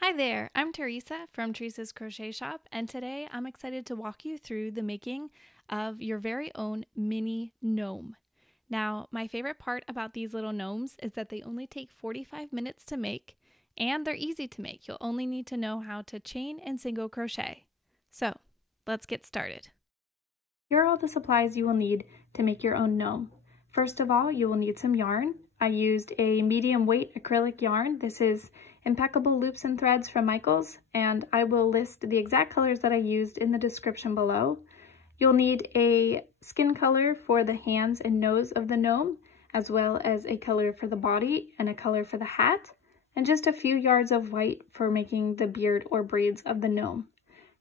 Hi there, I'm Teresa from Teresa's Crochet Shop, and today I'm excited to walk you through the making of your very own mini gnome. Now, my favorite part about these little gnomes is that they only take 45 minutes to make, and they're easy to make. You'll only need to know how to chain and single crochet. So, let's get started. Here are all the supplies you will need to make your own gnome. First of all, you will need some yarn. I used a medium weight acrylic yarn. This is Impeccable Loops and Threads from Michaels, and I will list the exact colors that I used in the description below. You'll need a skin color for the hands and nose of the gnome, as well as a color for the body and a color for the hat, and just a few yards of white for making the beard or braids of the gnome.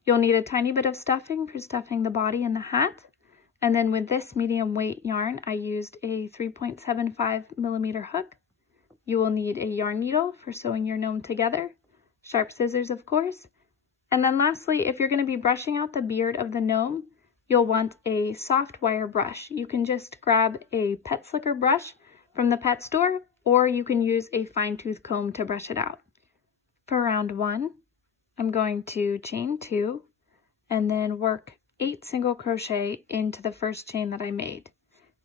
You'll need a tiny bit of stuffing for stuffing the body and the hat. And then with this medium weight yarn, I used a 3.75mm hook. You will need a yarn needle for sewing your gnome together, sharp scissors of course. And then lastly, if you're going to be brushing out the beard of the gnome, you'll want a soft wire brush. You can just grab a pet slicker brush from the pet store, or you can use a fine tooth comb to brush it out. For round 1, I'm going to chain 2 and then work 8 single crochet into the first chain that I made.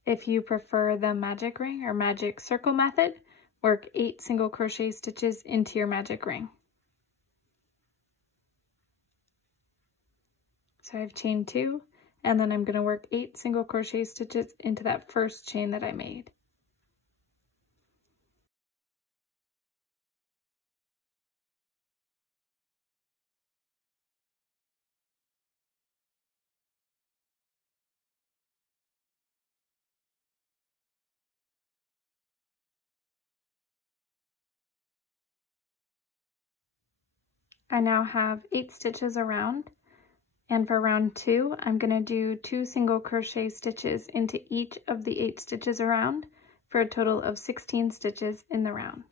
If you prefer the magic ring or magic circle method, work 8 single crochet stitches into your magic ring. So I've chained 2, and then I'm going to work 8 single crochet stitches into that first chain that I made. I now have 8 stitches around, and for round 2 I'm going to do 2 single crochet stitches into each of the 8 stitches around for a total of 16 stitches in the round.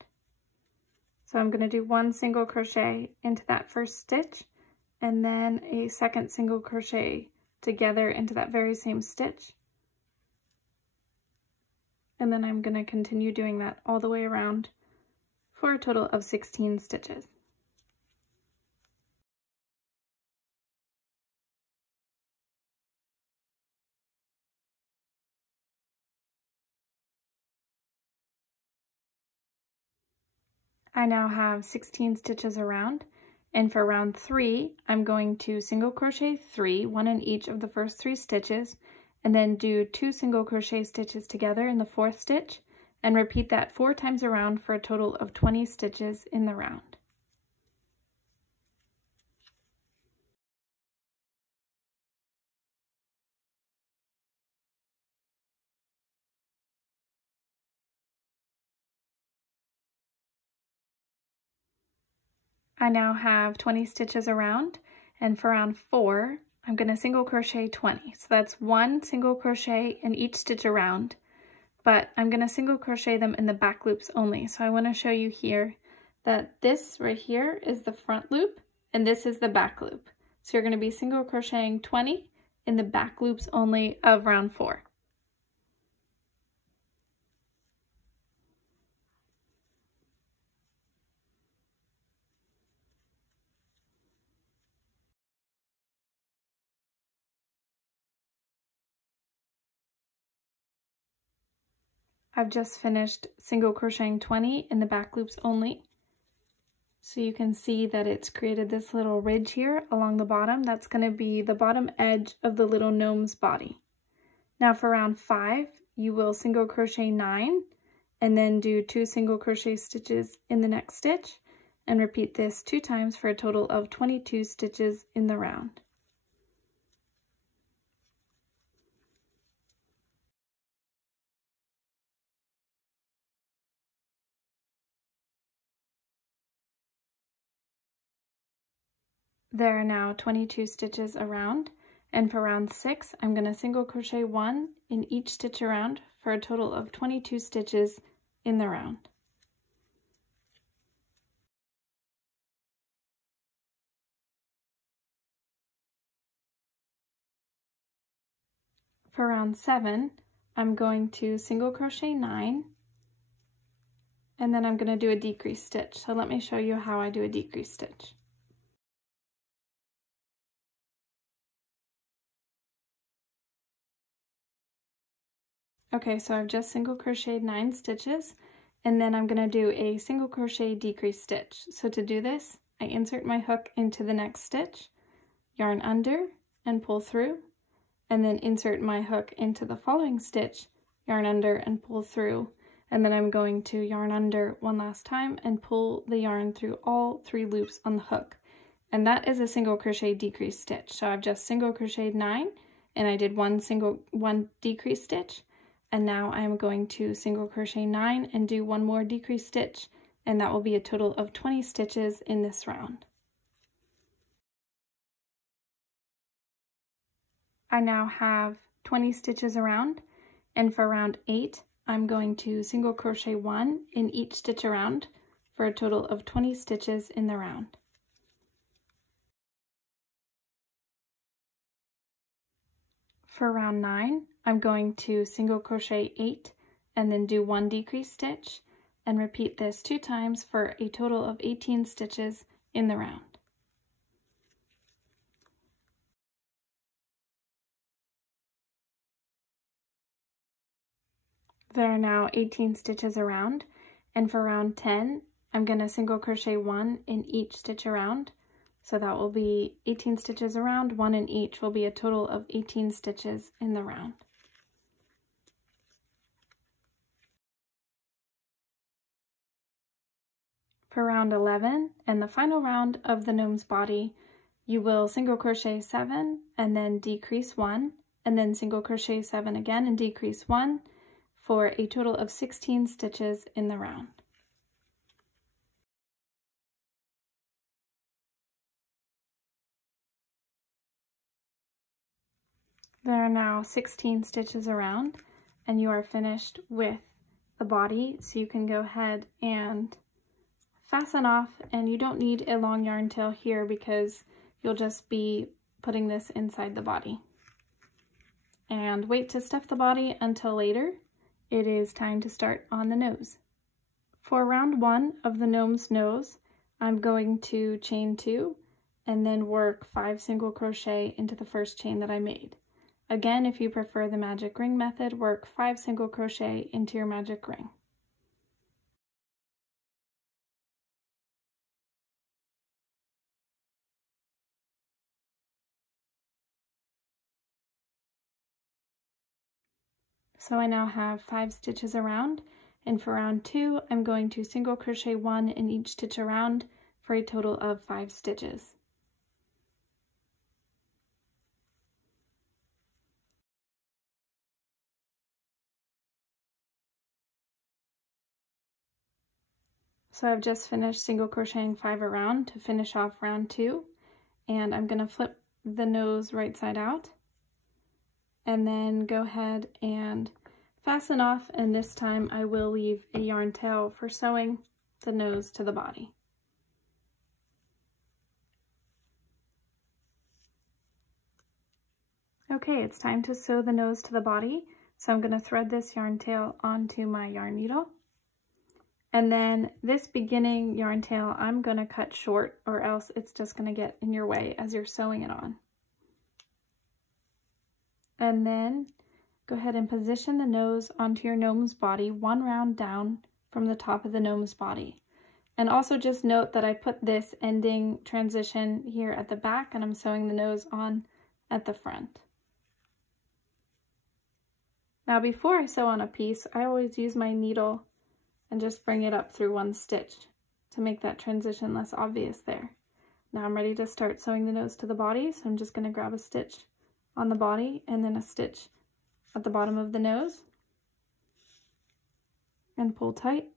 So I'm going to do 1 single crochet into that first stitch and then a second single crochet together into that very same stitch, and then I'm going to continue doing that all the way around for a total of 16 stitches. I now have 16 stitches around, and for round 3 I'm going to single crochet 3, 1 in each of the first 3 stitches, and then do 2 single crochet stitches together in the 4th stitch, and repeat that 4 times around for a total of 20 stitches in the round. I now have 20 stitches around, and for round 4 I'm going to single crochet 20. So that's 1 single crochet in each stitch around, but I'm going to single crochet them in the back loops only. So I want to show you here that this right here is the front loop and this is the back loop. So you're going to be single crocheting 20 in the back loops only of round 4. I've just finished single crocheting 20 in the back loops only. So you can see that it's created this little ridge here along the bottom. That's going to be the bottom edge of the little gnome's body. Now for round 5, you will single crochet 9 and then do 2 single crochet stitches in the next stitch and repeat this 2 times for a total of 22 stitches in the round. There are now 22 stitches around, and for round 6 I'm going to single crochet 1 in each stitch around for a total of 22 stitches in the round. For round 7 I'm going to single crochet 9 and then I'm going to do a decrease stitch. So let me show you how I do a decrease stitch. Okay, so I've just single crocheted 9 stitches, and then I'm going to do a single crochet decrease stitch. So to do this, I insert my hook into the next stitch, yarn under and pull through, and then insert my hook into the following stitch, yarn under and pull through, and then I'm going to yarn under one last time and pull the yarn through all 3 loops on the hook. And that is a single crochet decrease stitch. So I've just single crocheted 9, and I did one decrease stitch, and now I'm going to single crochet 9 and do one more decrease stitch, and that will be a total of 20 stitches in this round. I now have 20 stitches around, and for round 8 I'm going to single crochet 1 in each stitch around for a total of 20 stitches in the round. For round 9 I'm going to single crochet 8 and then do 1 decrease stitch, and repeat this 2 times for a total of 18 stitches in the round. There are now 18 stitches around, and for round 10 I'm going to single crochet 1 in each stitch around, so that will be 18 stitches around, 1 in each will be a total of 18 stitches in the round. For round 11 and the final round of the gnome's body, you will single crochet 7 and then decrease 1, and then single crochet 7 again and decrease 1 for a total of 16 stitches in the round. There are now 16 stitches around, and you are finished with the body, so you can go ahead and fasten off, and you don't need a long yarn tail here because you'll just be putting this inside the body. And wait to stuff the body until later. It is time to start on the nose. For round 1 of the gnome's nose, I'm going to chain 2 and then work 5 single crochet into the first chain that I made. Again, if you prefer the magic ring method, work 5 single crochet into your magic ring. So I now have 5 stitches around, and for round 2 I'm going to single crochet 1 in each stitch around for a total of 5 stitches. So I've just finished single crocheting 5 around to finish off round 2, and I'm going to flip the nose right side out and then go ahead and fasten off, and this time I will leave a yarn tail for sewing the nose to the body. Okay, it's time to sew the nose to the body, so I'm going to thread this yarn tail onto my yarn needle. And then this beginning yarn tail I'm going to cut short, or else it's just going to get in your way as you're sewing it on. And then go ahead and position the nose onto your gnome's body 1 round down from the top of the gnome's body. And also just note that I put this ending transition here at the back, and I'm sewing the nose on at the front. Now before I sew on a piece, I always use my needle and just bring it up through 1 stitch to make that transition less obvious there. Now I'm ready to start sewing the nose to the body, so I'm just going to grab a stitch on the body and then a stitch at the bottom of the nose and pull tight.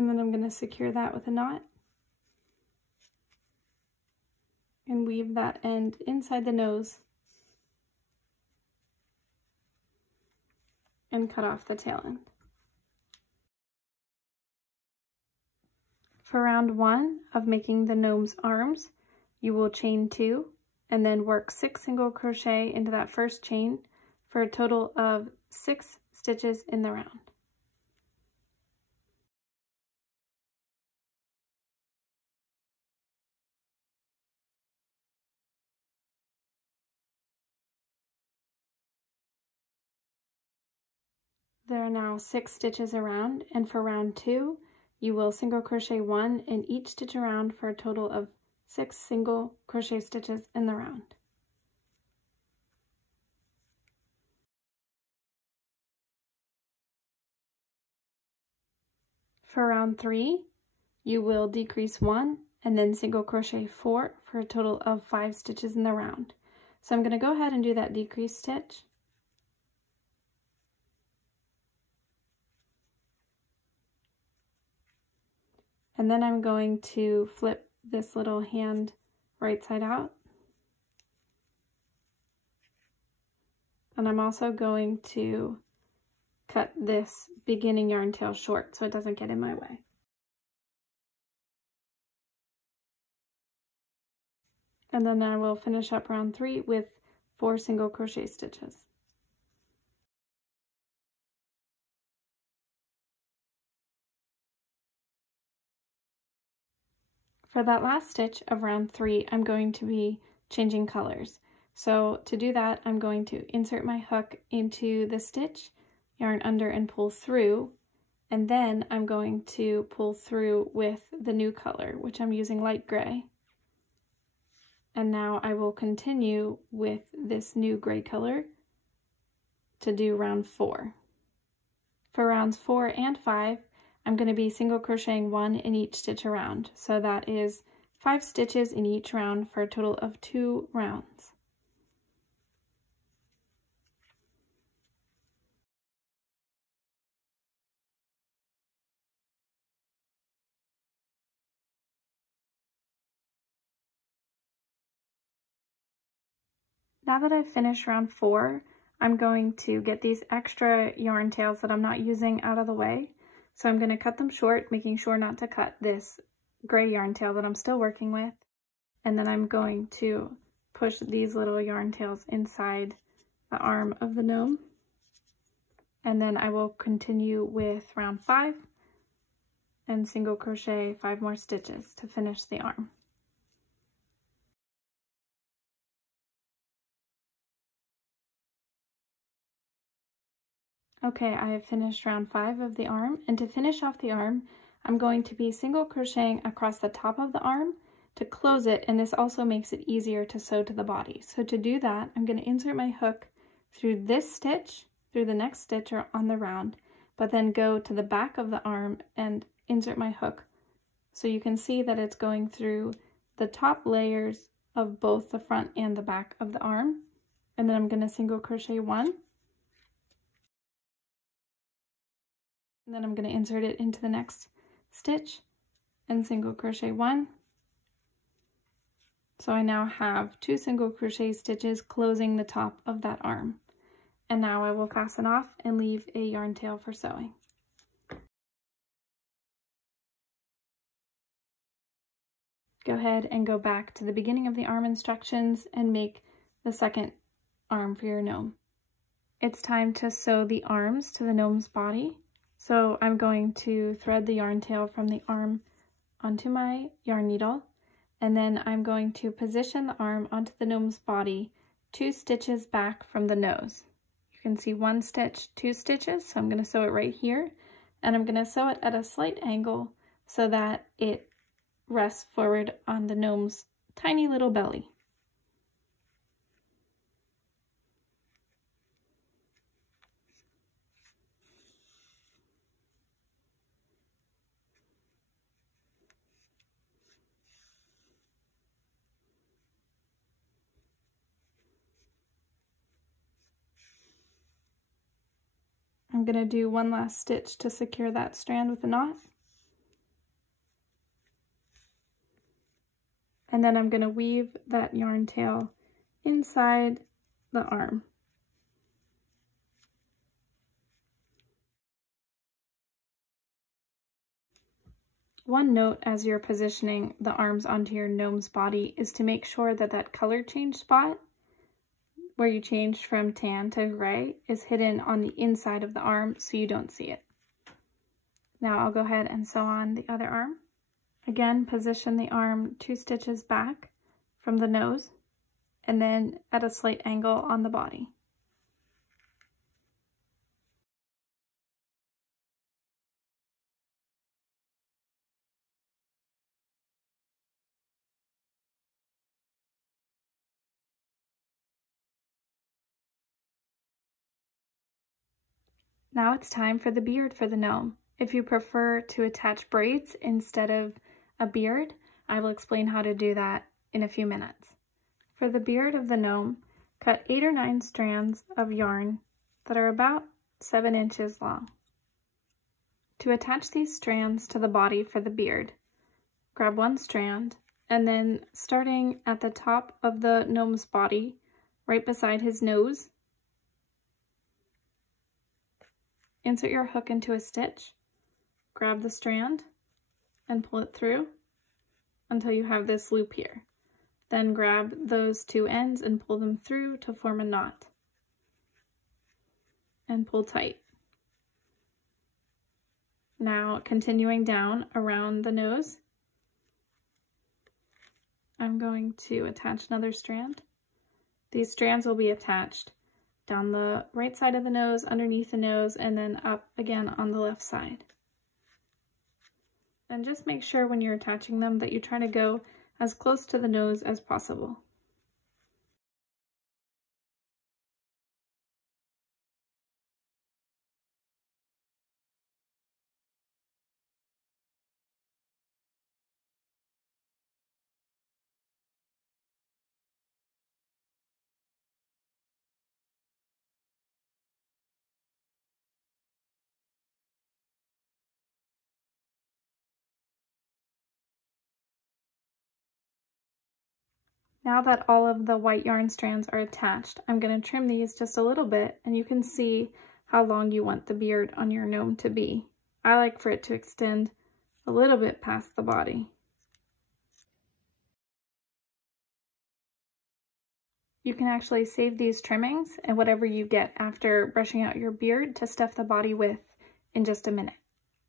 And then I'm going to secure that with a knot and weave that end inside the nose and cut off the tail end. For round 1 of making the gnome's arms, you will chain 2 and then work 6 single crochet into that first chain for a total of 6 stitches in the round. There are now 6 stitches around, and for round 2, you will single crochet 1 in each stitch around for a total of 6 single crochet stitches in the round. For round 3, you will decrease 1 and then single crochet 4 for a total of 5 stitches in the round. So I'm going to go ahead and do that decrease stitch. And then I'm going to flip this little hand right side out. And I'm also going to cut this beginning yarn tail short so it doesn't get in my way. And then I will finish up round 3 with 4 single crochet stitches. For that last stitch of round 3, I'm going to be changing colors. So to do that, I'm going to insert my hook into the stitch, yarn under and pull through, and then I'm going to pull through with the new color, which I'm using light gray. And now I will continue with this new gray color to do round 4. For rounds 4 and 5, I'm going to be single crocheting 1 in each stitch around. So that is 5 stitches in each round for a total of 2 rounds. Now that I've finished round 4, I'm going to get these extra yarn tails that I'm not using out of the way. So I'm going to cut them short, making sure not to cut this gray yarn tail that I'm still working with. And then I'm going to push these little yarn tails inside the arm of the gnome. And then I will continue with round 5 and single crochet 5 more stitches to finish the arm. Okay, I have finished round 5 of the arm, and to finish off the arm, I'm going to be single crocheting across the top of the arm to close it, and this also makes it easier to sew to the body. So to do that, I'm going to insert my hook through this stitch, through the next stitch or on the round, but then go to the back of the arm and insert my hook. So you can see that it's going through the top layers of both the front and the back of the arm, and then I'm going to single crochet 1. And then I'm going to insert it into the next stitch and single crochet 1. So I now have 2 single crochet stitches closing the top of that arm. And now I will fasten off and leave a yarn tail for sewing. Go ahead and go back to the beginning of the arm instructions and make the second arm for your gnome. It's time to sew the arms to the gnome's body. So I'm going to thread the yarn tail from the arm onto my yarn needle, and then I'm going to position the arm onto the gnome's body 2 stitches back from the nose. You can see 1 stitch, 2 stitches, so I'm going to sew it right here, and I'm going to sew it at a slight angle so that it rests forward on the gnome's tiny little belly. I'm going to do 1 last stitch to secure that strand with a knot. And then I'm going to weave that yarn tail inside the arm. One note as you're positioning the arms onto your gnome's body is to make sure that that color change spot where you changed from tan to gray is hidden on the inside of the arm so you don't see it. Now I'll go ahead and sew on the other arm. Again, position the arm 2 stitches back from the nose and then at a slight angle on the body. Now it's time for the beard for the gnome. If you prefer to attach braids instead of a beard, I will explain how to do that in a few minutes. For the beard of the gnome, cut 8 or 9 strands of yarn that are about 7 inches long. To attach these strands to the body for the beard, grab 1 strand and then starting at the top of the gnome's body, right beside his nose, insert your hook into a stitch, grab the strand, and pull it through until you have this loop here. Then grab those 2 ends and pull them through to form a knot. And pull tight. Now, continuing down around the nose, I'm going to attach another strand. These strands will be attached down the right side of the nose, underneath the nose, and then up again on the left side. And just make sure when you're attaching them that you try to go as close to the nose as possible. Now that all of the white yarn strands are attached, I'm going to trim these just a little bit and you can see how long you want the beard on your gnome to be. I like for it to extend a little bit past the body. You can actually save these trimmings and whatever you get after brushing out your beard to stuff the body with in just a minute.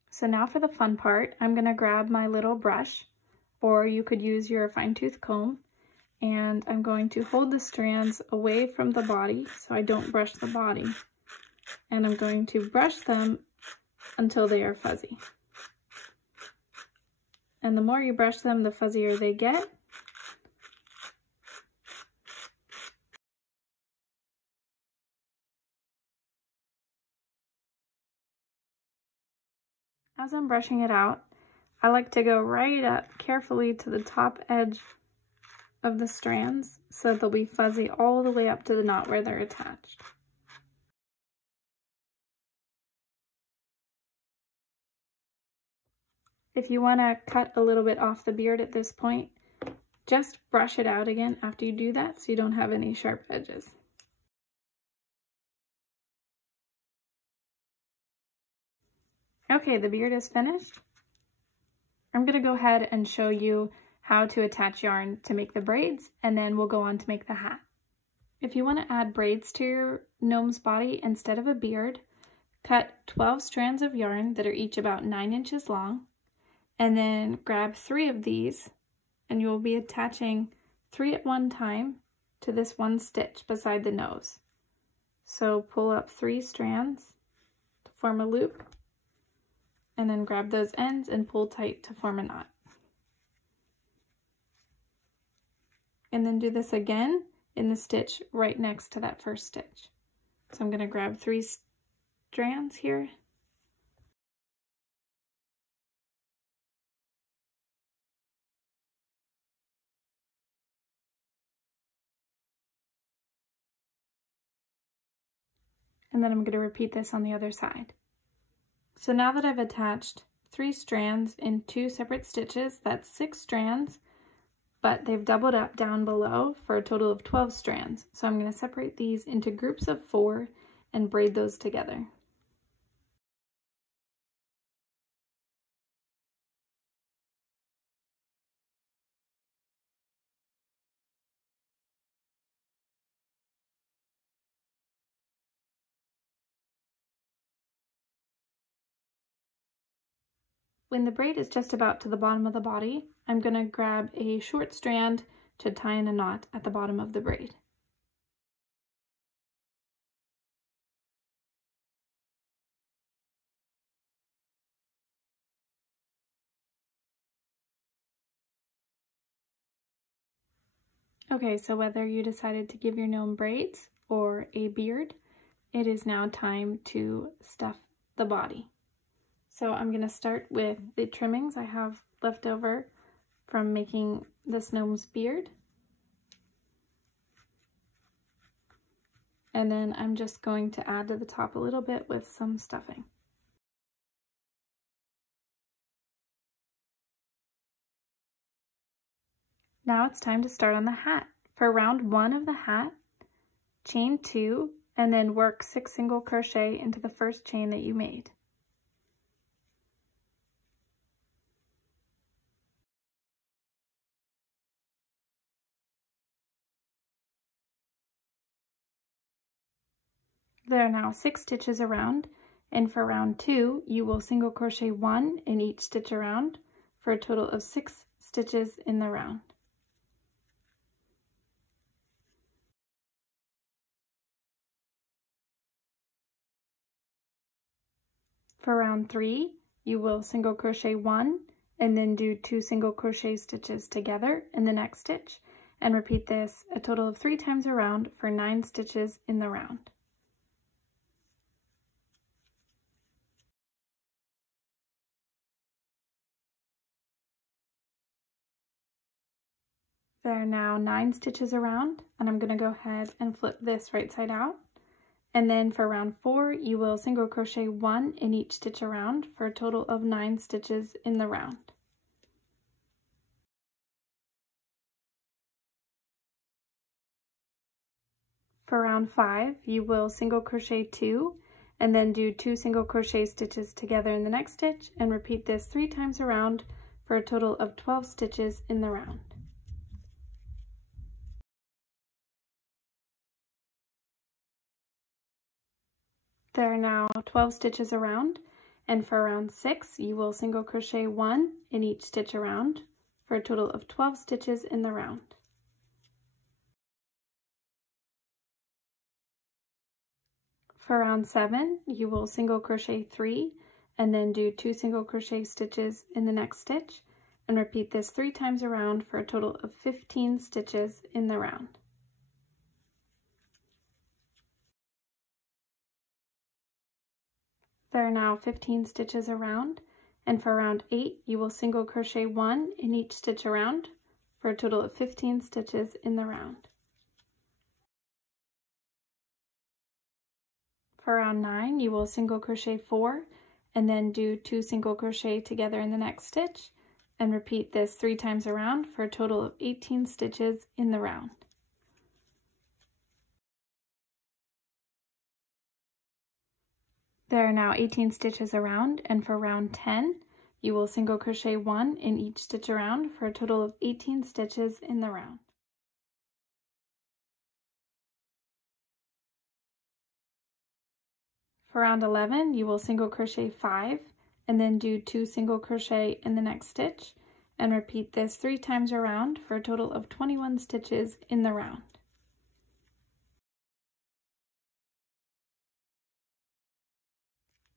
So now for the fun part, I'm going to grab my little brush, or you could use your fine-tooth comb, and I'm going to hold the strands away from the body so I don't brush the body. And I'm going to brush them until they are fuzzy. And the more you brush them, the fuzzier they get. As I'm brushing it out, I like to go right up carefully to the top edge of the strands so they'll be fuzzy all the way up to the knot where they're attached. If you want to cut a little bit off the beard at this point, just brush it out again after you do that so you don't have any sharp edges. Okay, the beard is finished. I'm going to go ahead and show you how to attach yarn to make the braids, and then we'll go on to make the hat. If you want to add braids to your gnome's body instead of a beard, cut 12 strands of yarn that are each about 9 inches long, and then grab 3 of these, and you will be attaching 3 at one time to this one stitch beside the nose. So pull up 3 strands to form a loop, and then grab those ends and pull tight to form a knot. And then do this again in the stitch right next to that first stitch. So I'm going to grab 3 strands here. And then I'm going to repeat this on the other side. So now that I've attached 3 strands in 2 separate stitches, that's 6 strands. but they've doubled up down below for a total of 12 strands. So I'm going to separate these into groups of 4 and braid those together. When the braid is just about to the bottom of the body, I'm going to grab a short strand to tie in a knot at the bottom of the braid. Okay, so whether you decided to give your gnome braids or a beard, it is now time to stuff the body. So I'm going to start with the trimmings I have left over from making this gnome's beard. And then I'm just going to add to the top a little bit with some stuffing. Now it's time to start on the hat. For round 1 of the hat, chain 2 and then work 6 single crochet into the first chain that you made. There are now 6 stitches around, and for round 2 you will single crochet 1 in each stitch around for a total of 6 stitches in the round. For round 3 you will single crochet 1 and then do 2 single crochet stitches together in the next stitch, and repeat this a total of 3 times around for 9 stitches in the round. There are now 9 stitches around, and I'm going to go ahead and flip this right side out. And then for round 4, you will single crochet 1 in each stitch around for a total of 9 stitches in the round. For round 5, you will single crochet 2 and then do 2 single crochet stitches together in the next stitch, and repeat this 3 times around for a total of 12 stitches in the round. There are now 12 stitches around, and for round 6 you will single crochet 1 in each stitch around for a total of 12 stitches in the round. For round 7 you will single crochet 3 and then do 2 single crochet stitches in the next stitch, and repeat this 3 times around for a total of 15 stitches in the round. There are now 15 stitches around, and for round 8 you will single crochet 1 in each stitch around for a total of 15 stitches in the round. For round 9 you will single crochet 4 and then do 2 single crochet together in the next stitch, and repeat this 3 times around for a total of 18 stitches in the round. There are now 18 stitches around, and for round 10 you will single crochet 1 in each stitch around for a total of 18 stitches in the round. For round 11 you will single crochet 5 and then do 2 single crochet in the next stitch, and repeat this 3 times around for a total of 21 stitches in the round.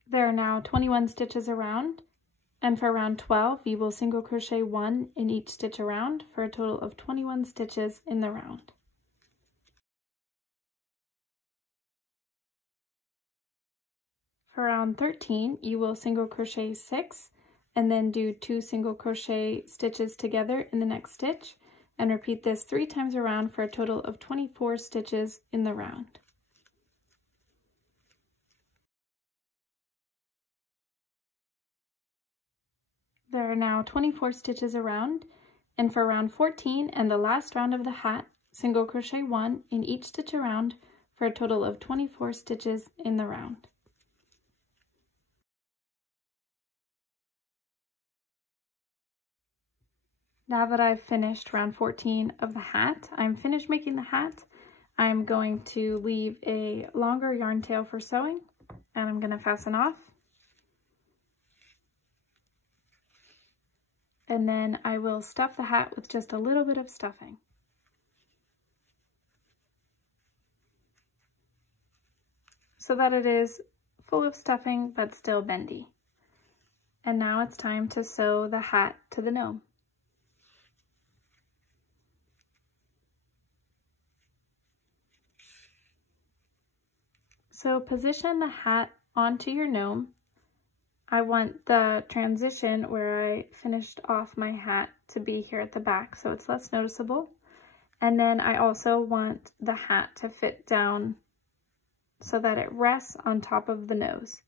There are now 21 stitches around, and for round 12 you will single crochet 1 in each stitch around for a total of 21 stitches in the round. For round 13 you will single crochet 6 and then do 2 single crochet stitches together in the next stitch, and repeat this 3 times around for a total of 24 stitches in the round. There are now 24 stitches around, And for round 14 and the last round of the hat, single crochet 1 in each stitch around for a total of 24 stitches in the round. Now that I've finished round 14 of the hat, I'm finished making the hat. I'm going to leave a longer yarn tail for sewing, and I'm going to fasten off. And then I will stuff the hat with just a little bit of stuffing. So that it is full of stuffing but still bendy. And now it's time to sew the hat to the gnome. So position the hat onto your gnome. I want the transition where I finished off my hat to be here at the back so it's less noticeable. And then I also want the hat to fit down so that it rests on top of the nose.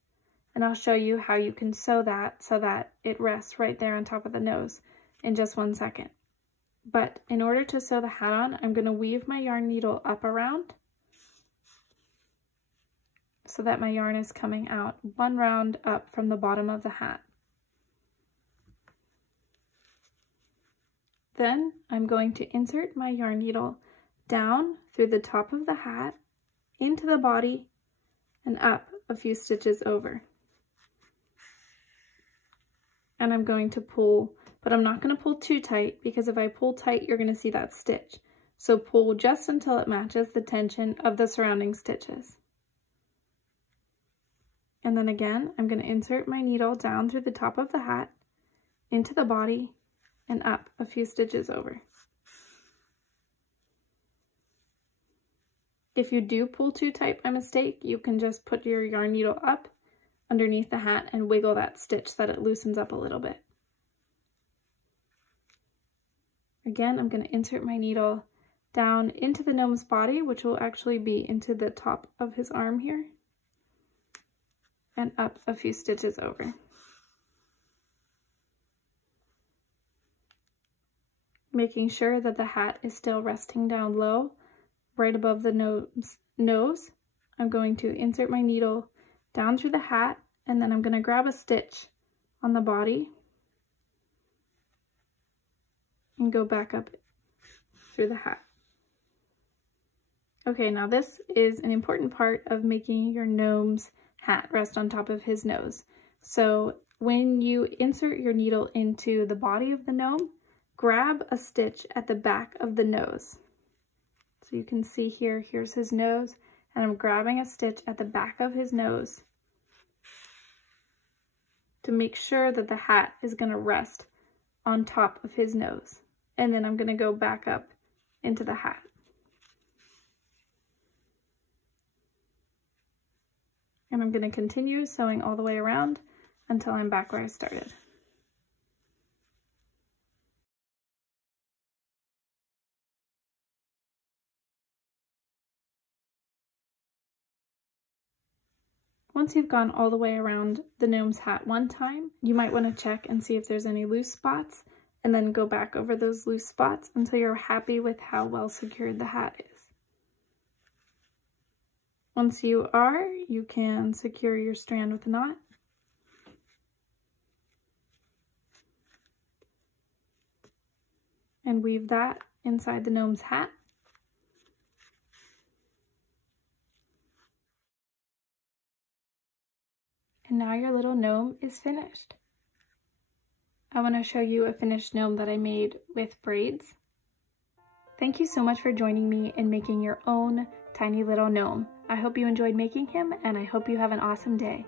And I'll show you how you can sew that so that it rests right there on top of the nose in just 1 second. But in order to sew the hat on, I'm going to weave my yarn needle up around so that my yarn is coming out 1 round up from the bottom of the hat. Then I'm going to insert my yarn needle down through the top of the hat, into the body, and up a few stitches over. And I'm going to pull, but I'm not going to pull too tight because if I pull tight, you're going to see that stitch. So pull just until it matches the tension of the surrounding stitches. And then again, I'm going to insert my needle down through the top of the hat, into the body, and up a few stitches over. If you do pull too tight by mistake, you can just put your yarn needle up underneath the hat and wiggle that stitch so that it loosens up a little bit. Again, I'm going to insert my needle down into the gnome's body, which will actually be into the top of his arm here, and up a few stitches over. Making sure that the hat is still resting down low, right above the nose, I'm going to insert my needle down through the hat, and then I'm going to grab a stitch on the body and go back up through the hat. Okay, now this is an important part of making your gnome's hat rest on top of his nose. So when you insert your needle into the body of the gnome, grab a stitch at the back of the nose. So you can see here, here's his nose, and I'm grabbing a stitch at the back of his nose to make sure that the hat is going to rest on top of his nose. And then I'm going to go back up into the hat. And I'm going to continue sewing all the way around until I'm back where I started. Once you've gone all the way around the gnome's hat one time, you might want to check and see if there's any loose spots, and then go back over those loose spots until you're happy with how well secured the hat is. Once you are, you can secure your strand with a knot. And weave that inside the gnome's hat. And now your little gnome is finished. I want to show you a finished gnome that I made with braids. Thank you so much for joining me in making your own tiny little gnome. I hope you enjoyed making him, and I hope you have an awesome day.